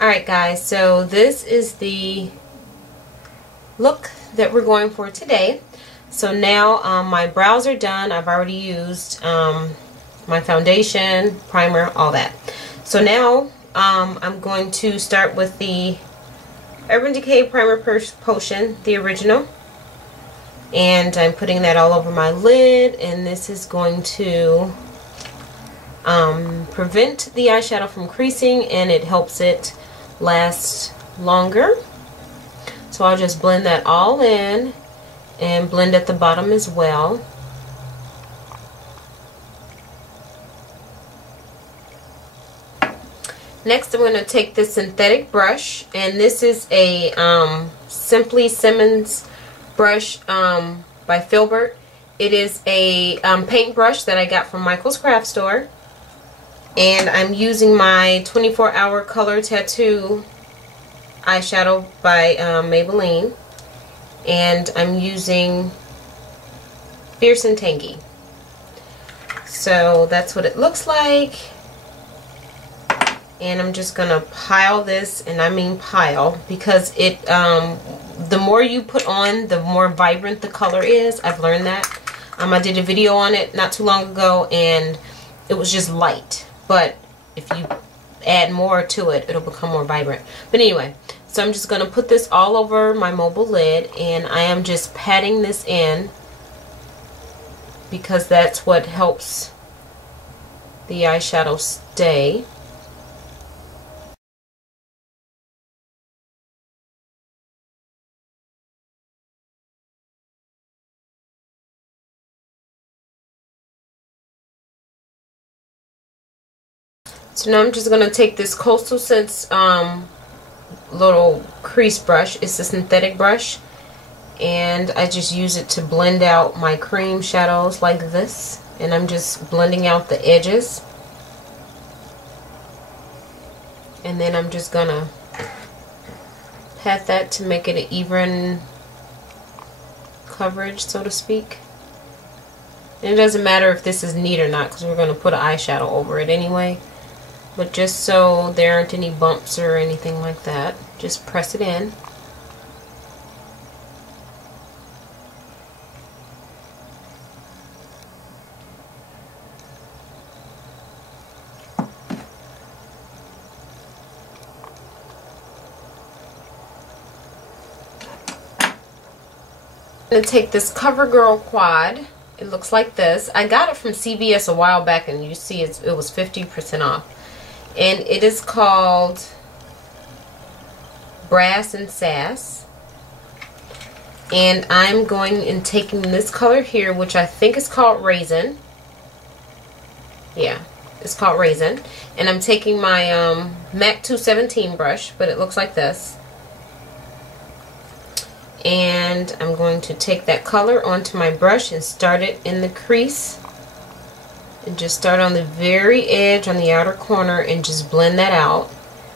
Alright guys, so this is the look that we're going for today. So now my brows are done. I've already used my foundation, primer, all that. So now I'm going to start with the Urban Decay Primer Potion, the original. And I'm putting that all over my lid, and this is going to prevent the eyeshadow from creasing, and it helps it last longer. So I'll just blend that all in and blend at the bottom as well. Next I'm going to take this synthetic brush, and this is a Simply Simmons brush by Filbert. It is a paint brush that I got from Michael's Craft Store, and I'm using my 24 Hour Color Tattoo eyeshadow by Maybelline, and I'm using Fierce and Tangy. So that's what it looks like, and I'm just gonna pile this, and I mean pile, because it the more you put on, the more vibrant the color is. I've learned that. I did a video on it not too long ago, and it was just light, but if you add more to it, it'll become more vibrant. But anyway, so I'm just going to put this all over my mobile lid, and I am just patting this in because that's what helps the eyeshadow stay. So now I'm just going to take this Coastal Scents little crease brush. It's a synthetic brush, and I just use it to blend out my cream shadows like this, and I'm just blending out the edges, and then I'm just going to pat that to make it an even coverage, so to speak. And it doesn't matter if this is neat or not, because we're going to put an eyeshadow over it anyway. But just so there aren't any bumps or anything like that, just press it in. I'm going to take this CoverGirl quad. It looks like this. I got it from CVS a while back, and you see it was 50% off. And it is called Brass and Sass. And I'm going and taking this color here, which I think is called Raisin. Yeah, it's called Raisin. And I'm taking my MAC 217 brush, but it looks like this. And I'm going to take that color onto my brush and start it in the crease. And just start on the very edge on the outer corner and just blend that out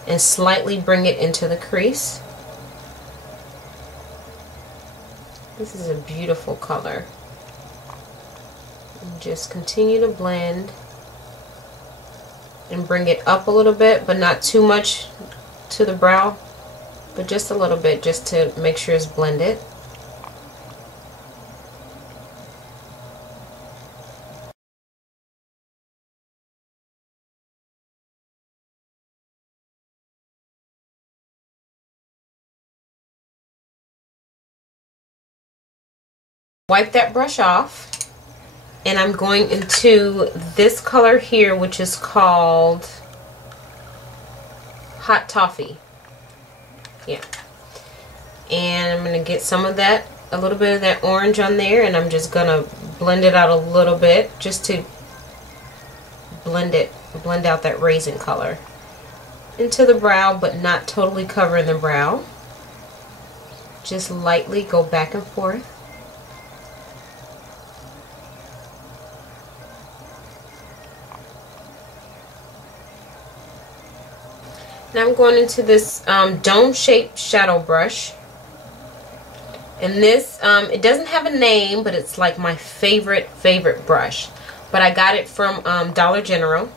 and slightly bring it into the crease. This is a beautiful color. And just continue to blend and bring it up a little bit, but not too much to the brow, but just a little bit, just to make sure it's blended. Wipe that brush off, and I'm going into this color here, which is called Hot Toffee. Yeah. And I'm going to get some of that, a little bit of that orange on there, and I'm just going to blend it out a little bit just to blend out that raisin color into the brow, but not totally covering the brow. Just lightly go back and forth. Now I'm going into this dome-shaped shadow brush, and this it doesn't have a name, but it's like my favorite brush. But I got it from Dollar General,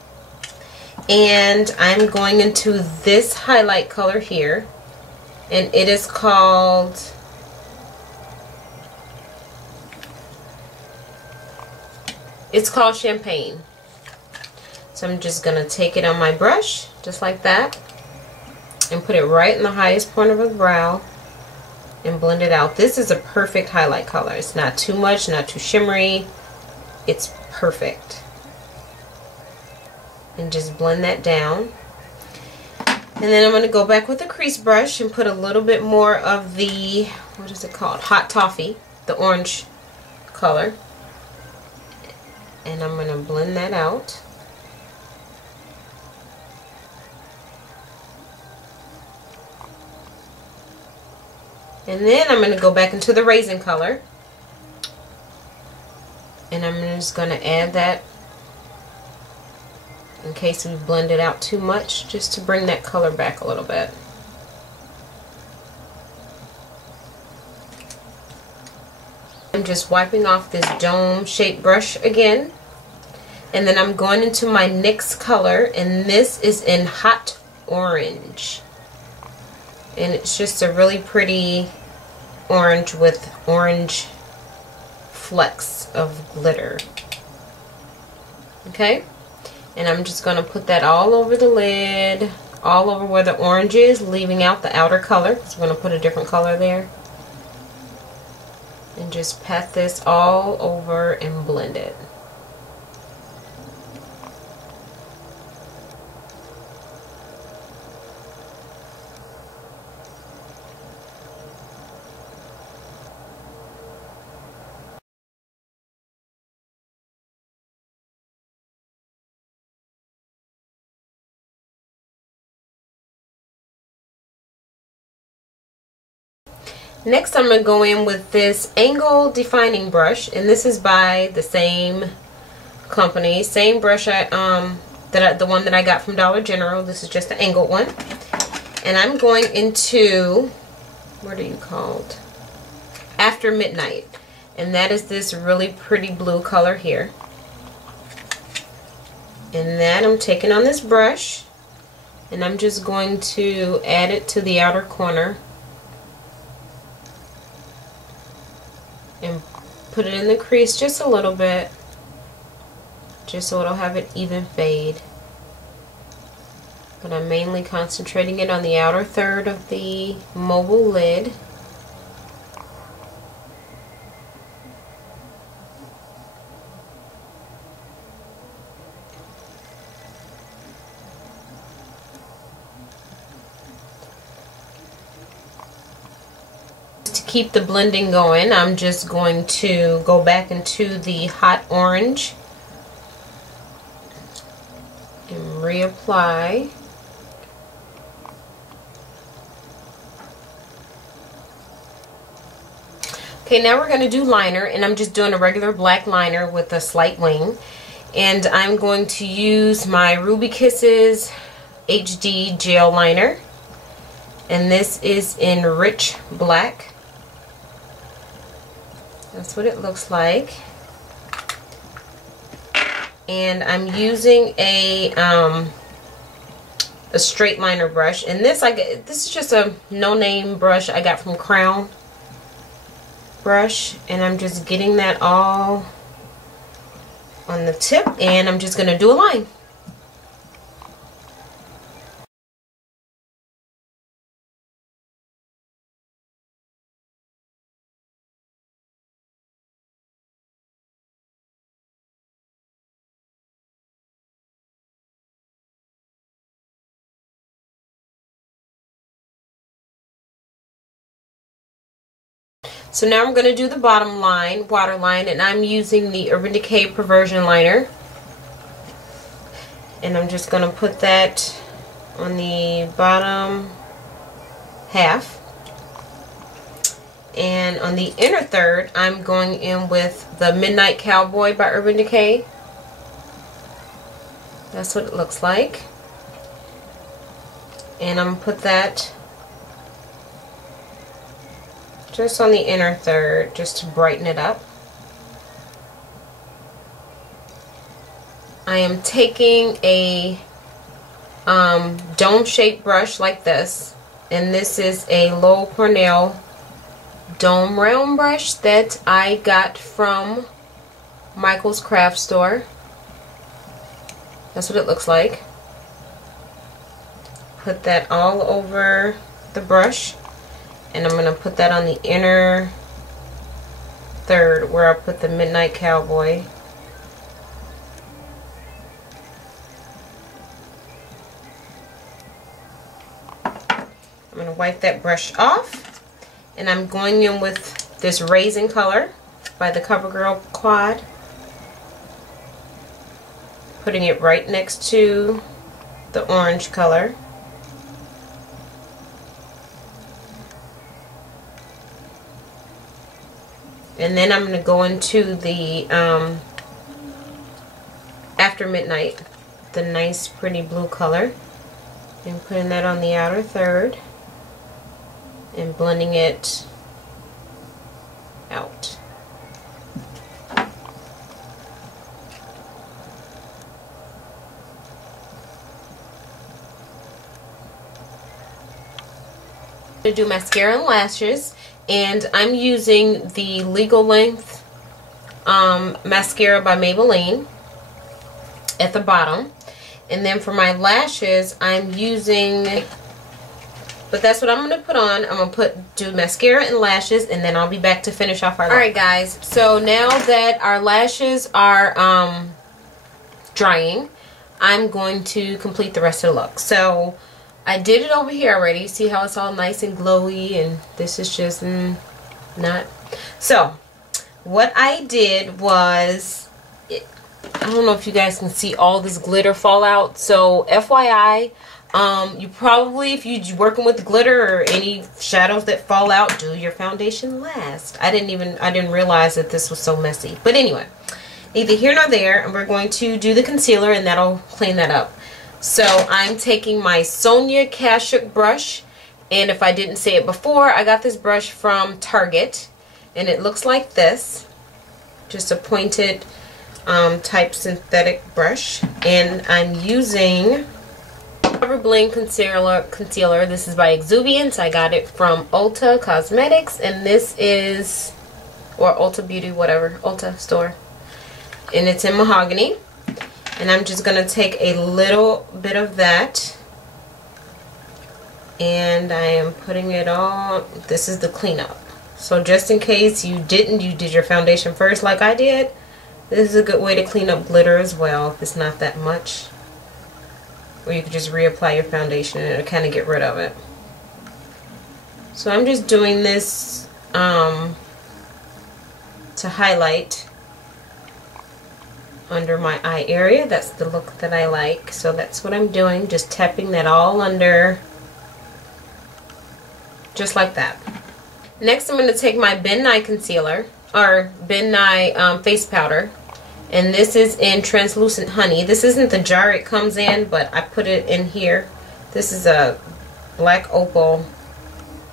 And I'm going into this highlight color here, and it is called Champagne. So I'm just going to take it on my brush, just like that, and put it right in the highest point of the brow and blend it out. This is a perfect highlight color. It's not too much, not too shimmery. It's perfect. And just blend that down. And then I'm going to go back with the crease brush and put a little bit more of the, what is it called? Hot Toffee, the orange color. And I'm going to blend that out. And then I'm going to go back into the raisin color. And I'm just going to add that in case we blend it out too much, just to bring that color back a little bit. I'm just wiping off this dome shaped brush again. And then I'm going into my NYX color, and this is in Hot Orange. And it's just a really pretty orange with orange flecks of glitter. Okay? And I'm just going to put that all over the lid, all over where the orange is, leaving out the outer color. So I'm going to put a different color there. And just pat this all over and blend it. Next, I'm going to go in with this angle defining brush, and this is by the same company, same brush the one that I got from Dollar General. This is just the angled one, and I'm going into, what are you called? After Midnight, and that is this really pretty blue color here. And then I'm taking on this brush, and I'm just going to add it to the outer corner. And put it in the crease just a little bit, just so it'll have an even fade. But I'm mainly concentrating it on the outer third of the mobile lid. To keep the blending going, I'm just going to go back into the Hot Orange and reapply. Okay, now we're going to do liner, and I'm just doing a regular black liner with a slight wing. And I'm going to use my Ruby Kisses HD gel liner, and this is in Rich Black. That's what it looks like. And I'm using a straight liner brush, and this is just a no-name brush I got from Crown brush, and I'm just getting that all on the tip, and I'm just going to do a line. So now I'm going to do the bottom line, waterline, and I'm using the Urban Decay Perversion Liner. And I'm just going to put that on the bottom half. And on the inner third, I'm going in with the Midnight Cowboy by Urban Decay. That's what it looks like. And I'm going to put that just on the inner third, just to brighten it up. I am taking a dome shaped brush like this. And this is a Low Cornell dome round brush that I got from Michael's craft store. That's what it looks like. Put that all over the brush, and I'm going to put that on the inner third where I put the Midnight Cowboy. I'm going to wipe that brush off, and I'm going in with this Raisin color by the CoverGirl Quad. Putting it right next to the orange color. And then I'm going to go into the After Midnight, the nice pretty blue color, and putting that on the outer third and blending it out. To do mascara and lashes, and I'm using the Legal Length mascara by Maybelline at the bottom. And then for my lashes, I'm using, but that's what I'm going to put on. I'm going to do mascara and lashes, and then I'll be back to finish off our look. Alright guys, so now that our lashes are drying, I'm going to complete the rest of the look. So I did it over here already. See how it's all nice and glowy, and this is just not. So what I did was, I don't know if you guys can see all this glitter fall out. So FYI, you probably, if you're working with glitter or any shadows that fall out, do your foundation last. I didn't realize that this was so messy. But anyway, neither here nor there, and we're going to do the concealer, and that'll clean that up. So I'm taking my Sonia Kashuk brush, and if I didn't say it before, I got this brush from Target, and it looks like this, just a pointed type synthetic brush. And I'm using Cover Bling concealer. This is by Exuviance. I got it from Ulta Cosmetics, and this is, or Ulta Beauty, whatever, Ulta store, and it's in mahogany. And I'm just going to take a little bit of that, and I am putting it on. This is the cleanup. So just in case you did your foundation first like I did, this is a good way to clean up glitter as well if it's not that much. Or you could just reapply your foundation and it'll kind of get rid of it. So I'm just doing this to highlight under my eye area. That's the look that I like. So that's what I'm doing, just tapping that all under, just like that. Next I'm going to take my Ben Nye concealer, or Ben Nye face powder, and this is in Translucent Honey. This isn't the jar it comes in, but I put it in here. This is a black opal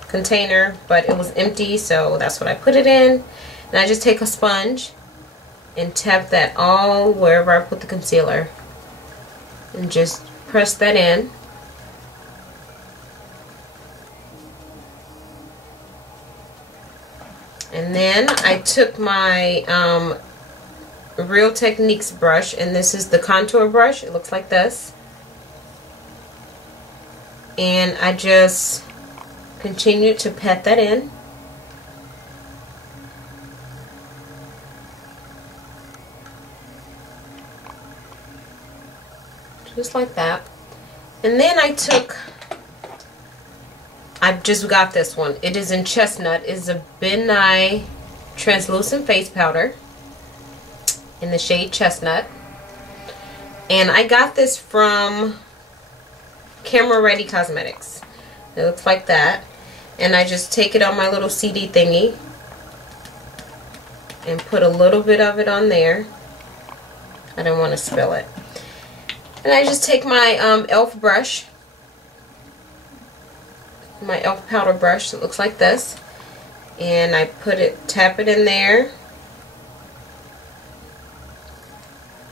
container, but it was empty, so that's what I put it in. And I just take a sponge and tap that all wherever I put the concealer, and just press that in. And then I took my Real Techniques brush, and this is the contour brush. It looks like this. And I just continue to pat that in. Just like that. And then I just got this one. It is in Chestnut. It's a Ben Nye translucent face powder in the shade Chestnut. And I got this from Camera Ready Cosmetics. It looks like that. And I just take it on my little CD thingy and put a little bit of it on there. I don't want to spill it. And I just take my e.l.f. brush, my e.l.f. powder brush that looks like this, and I tap it in there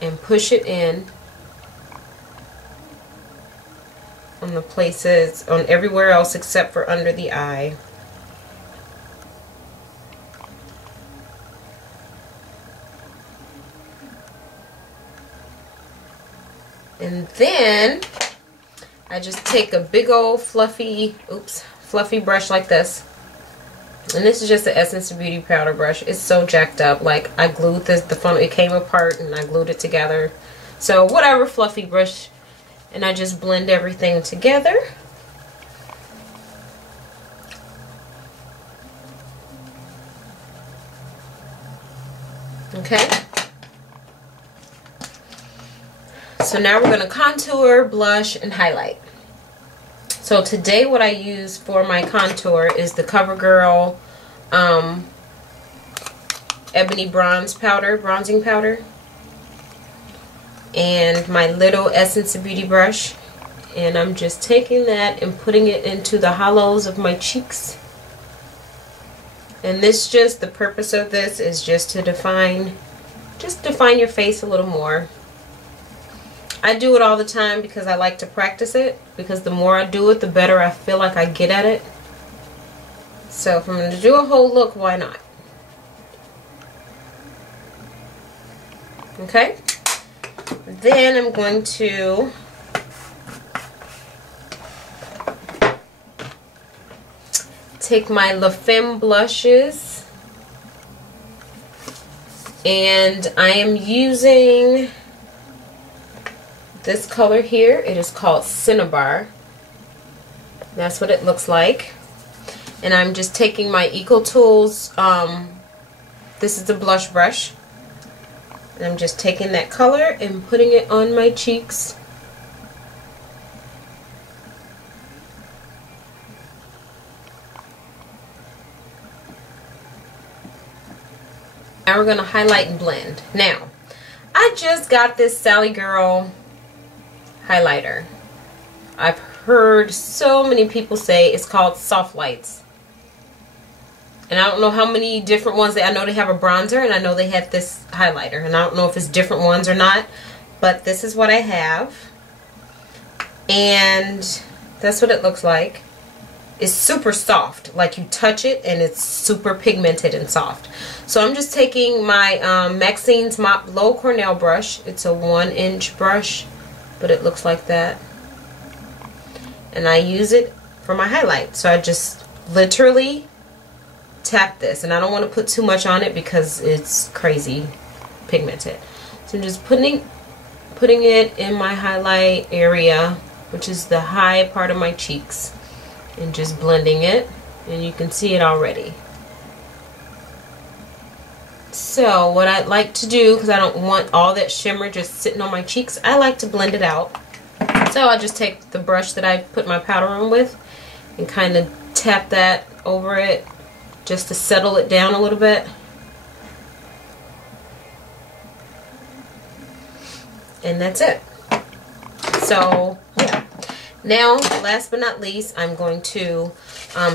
and push it in on the places, on everywhere else except for under the eye. And then I just take a big old fluffy brush like this. And this is just the Essence Beauty powder brush. It's so jacked up. Like, I glued the funnel. It came apart and I glued it together. So whatever, fluffy brush. And I just blend everything together. Okay. So now we're going to contour, blush, and highlight. So today what I use for my contour is the CoverGirl Ebony bronzing powder. And my little Essence of Beauty brush. And I'm just taking that and putting it into the hollows of my cheeks. And the purpose of this is just to define your face a little more. I do it all the time because I like to practice it, because the more I do it, the better I feel like I get at it. So if I'm going to do a whole look, why not? Okay. Then I'm going to take my La Femme blushes, and I am using this color here. It is called Cinnabar. That's what it looks like. And I'm just taking my Eco Tools, this is the blush brush, and I'm just taking that color and putting it on my cheeks. Now we're going to highlight and blend. Now, I just got this Sally Girl highlighter. I've heard so many people say it's called Soft Lights. And I don't know how many different ones. I know they have a bronzer, and I know they have this highlighter. And I don't know if it's different ones or not. But this is what I have. And that's what it looks like. It's super soft. Like, you touch it and it's super pigmented and soft. So I'm just taking my Maxine's Mop Low Cornell brush. It's a 1-inch brush, but it looks like that. And I use it for my highlight. So I just literally tap this. And I don't want to put too much on it because it's crazy pigmented. So I'm just putting it in my highlight area, which is the high part of my cheeks. And just blending it, and you can see it already. So what I'd like to do, because I don't want all that shimmer just sitting on my cheeks, I like to blend it out. So I'll just take the brush that I put my powder on with and kind of tap that over it just to settle it down a little bit. And that's it. So yeah. Now, last but not least, I'm going to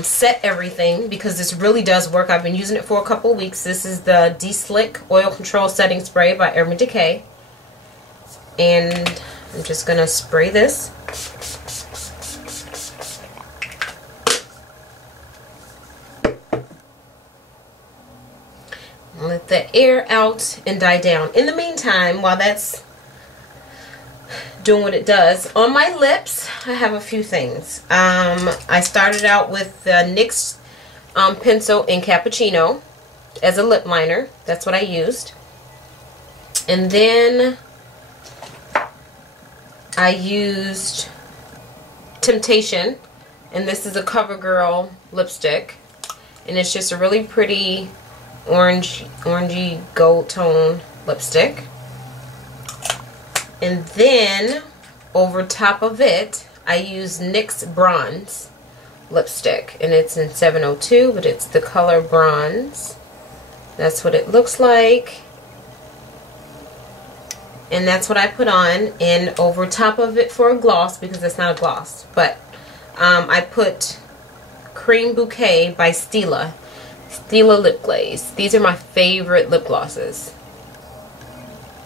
set everything, because this really does work. I've been using it for a couple of weeks. This is the De-Slick Oil Control Setting Spray by Urban Decay. And I'm just going to spray this. Let the air out and die down. In the meantime, while that's doing what it does, on my lips I have a few things. I started out with the NYX pencil in Cappuccino as a lip liner. That's what I used. And then I used Temptation, and this is a CoverGirl lipstick, and it's just a really pretty orangey gold tone lipstick. And then over top of it, I use NYX Bronze lipstick, and it's in 702, but it's the color Bronze. That's what it looks like. And that's what I put on. And over top of it for a gloss, because it's not a gloss, but I put Cream Bouquet by Stila Lip Glaze. These are my favorite lip glosses.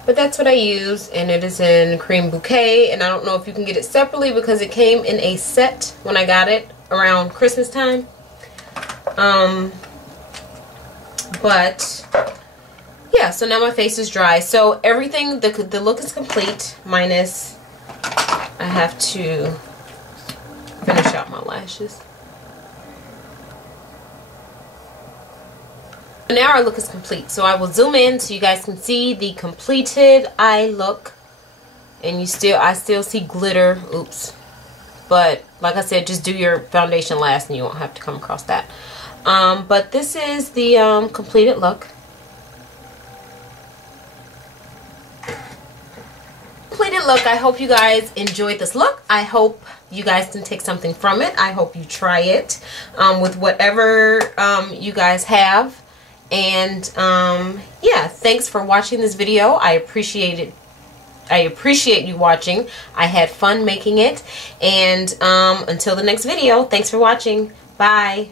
But that's what I use, and it is in Cream Bouquet, and I don't know if you can get it separately because it came in a set when I got it around Christmas time. But yeah, so now my face is dry. So everything, the look is complete, minus I have to finish out my lashes. Now our look is complete, so I will zoom in so you guys can see the completed eye look. And I still see glitter. Oops. But like I said, just do your foundation last and you won't have to come across that. But this is the completed look. Completed look. I hope you guys enjoyed this look. I hope you guys can take something from it. I hope you try it with whatever you guys have. And yeah, thanks for watching this video. I appreciate it. I appreciate you watching. I had fun making it. And until the next video, thanks for watching. Bye.